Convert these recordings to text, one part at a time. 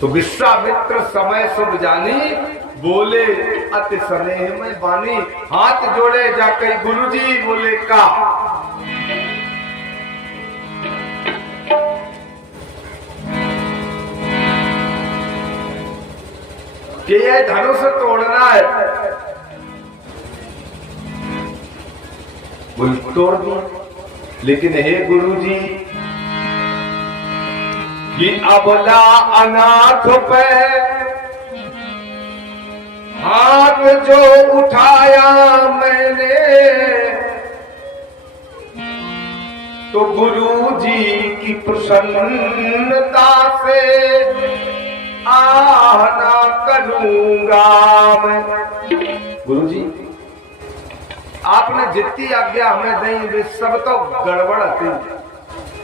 तो विश्वामित्र समय शुभ जानी, बोले अति स्नेह में बानी। हाथ जोड़े जाके गुरुजी बोले का कि ये धनुष तोड़ना है। बोल तोड़ दिया, लेकिन हे गुरुजी कि अबला अनाथ पे हाथ जो उठाया मैंने, तो गुरुजी की प्रसन्नता से आना करूंगा मैं। गुरुजी आपने जितनी आज्ञा हमें दी वे सब तो गड़बड़ थी,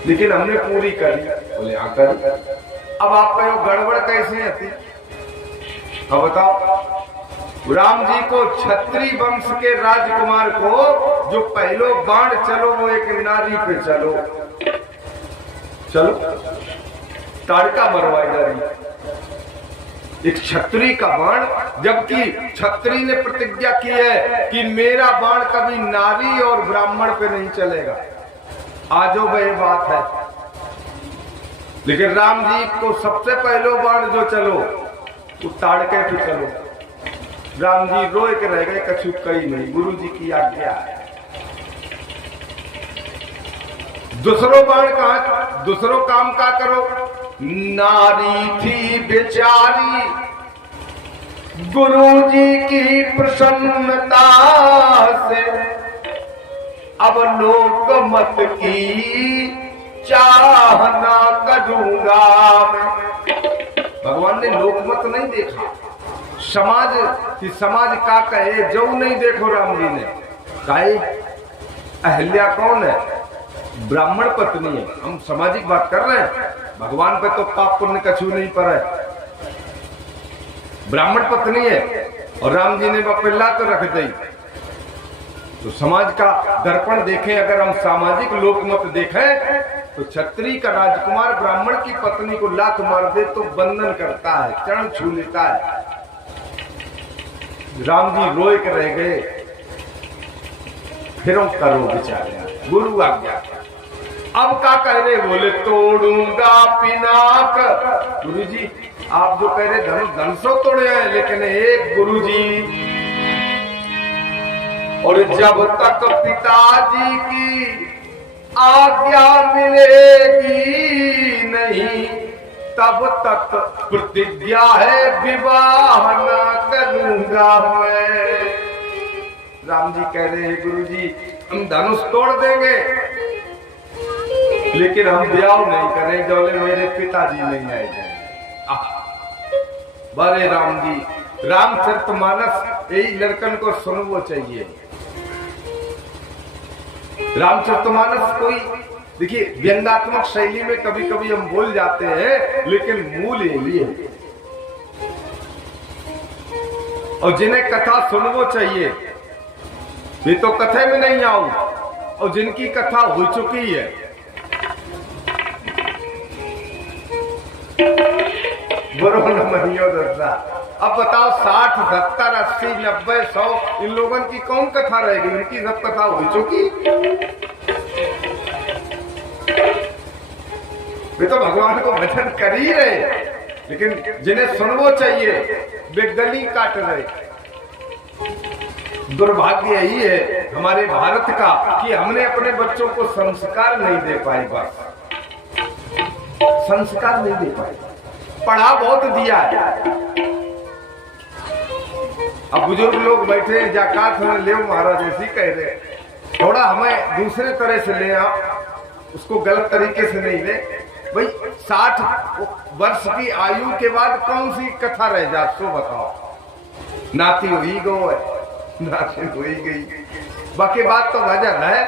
लेकिन हमने पूरी करी। बोले हाँ करी। अब आप कहो गड़बड़ कैसे आती? अब बताओ। राम जी को क्षत्रिय वंश के राजकुमार को जो पहलो बाण चलो वो एक नारी पे चलो ताड़का मरवाई डाली, एक क्षत्रिय का बाण। जबकि क्षत्रिय ने प्रतिज्ञा की है कि मेरा बाण कभी नारी और ब्राह्मण पे नहीं चलेगा। आजो वह बात है, लेकिन राम जी को सबसे पहलो बाण जो चलो वो ताड़के पे चलो। राम जी रोए के रह गए, कछु कही नहीं, गुरु जी की आज्ञा है। दूसरो बाण कहा, दूसरो काम का करो। नारी थी बेचारी गुरु जी की प्रसन्नता से, अब लोक मत की चाहना करूंगा मैं। भगवान ने लोकमत नहीं देखा, समाज की समाज का कहे जो नहीं देखो। राम जी ने कहे अहल्या कौन है? ब्राह्मण पत्नी है। हम सामाजिक बात कर रहे हैं, भगवान पे तो पाप पुण्य कछु नहीं पर है। ब्राह्मण पत्नी है और राम जी ने बपिल्ला तो रख दी। तो समाज का दर्पण देखें, अगर हम सामाजिक लोकमत देखें तो क्षत्रिय का राजकुमार ब्राह्मण की पत्नी को लात मार दे तो बंधन करता है, चरण छू लेता है। राम जी रोए के रह गए, फिर करो बेचारे, गुरु आज्ञा। अब का कह रहे? बोले तोड़ूंगा पिनाक। गुरु जी आप जो कह रहे धनुषो तोड़े हैं, लेकिन एक गुरु जी, और जब तक पिताजी की आज्ञा मिलेगी नहीं, तब तक प्रतिज्ञा है विवाह न करूंगा मैं। राम जी कह रहे हैं गुरु जी हम धनुष तोड़ देंगे, लेकिन हम ब्याह नहीं करें जब मेरे पिताजी नहीं आए जाए। बड़े राम जी, रामचरितमानस यही लड़कन को सुनवो चाहिए। रामचरितमानस कोई देखिए व्यंग्यात्मक शैली में कभी कभी हम बोल जाते हैं, लेकिन मूल यही है। और जिन्हें कथा सुनवो चाहिए वे तो कथे में नहीं आऊं, और जिनकी कथा हो चुकी है अब बताओ 60, 70, 80, 90, 100 इन लोगों की कौन कथा रहेगी? इनकी सब कथा हो चुकी। वे तो भगवान को भजन कर ही रहे, लेकिन जिन्हें सुनवो चाहिए वे गली काट रहे। दुर्भाग्य यही है हमारे भारत का कि हमने अपने बच्चों को संस्कार नहीं दे पाए। बस संस्कार नहीं दे पाए, पढ़ा बहुत दिया है। अब बुजुर्ग लोग बैठे जाकात हमें ले महाराज ऐसी कह रहे, थोड़ा हमें दूसरे तरह से ले आओ, उसको गलत तरीके से नहीं ले। भाई 60 वर्ष की आयु के बाद कौन सी कथा रह जा, सो बताओ। नाती हुई गो है, नाती हुई गई, बाकी बात तो भजन है।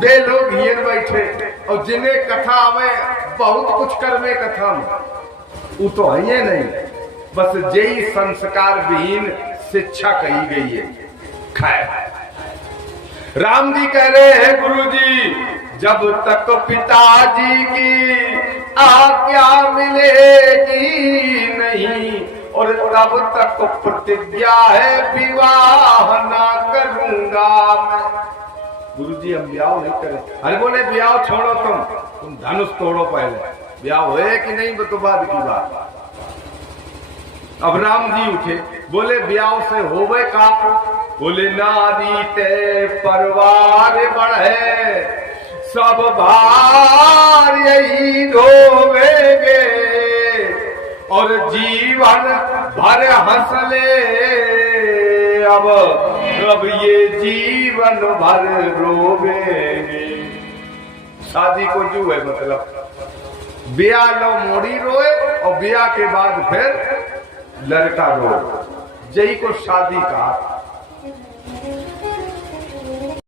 वे लोग हियर बैठे और जिन्हें कथा में बहुत कुछ करने कथा में वो तो है नहीं, बस जय संस्कार विहीन शिक्षा कही गई है। खैर राम जी कह रहे हैं गुरु जी जब तक पिताजी की आज्ञा और तब तक प्रतिज्ञा है विवाह ना करूंगा मैं। गुरुजी हम ब्याह नहीं करें। अरे बोले ब्याह छोड़ो, तुम धनुष तोड़ो, पहले ब्याह होए कि नहीं वो तो बाद की बात। अब राम जी उठे, बोले ब्याह से होवे का? बोले नारी ते परिवार बढ़े, सब भार यही ढोवेंगे और जीवन भर हंस ले, अब ये जीवन भर रोवेंगे। शादी को जो है मतलब ब्याह लो मोड़ी रोए और ब्याह के बाद फिर लड़का रोए, जई को शादी कहा।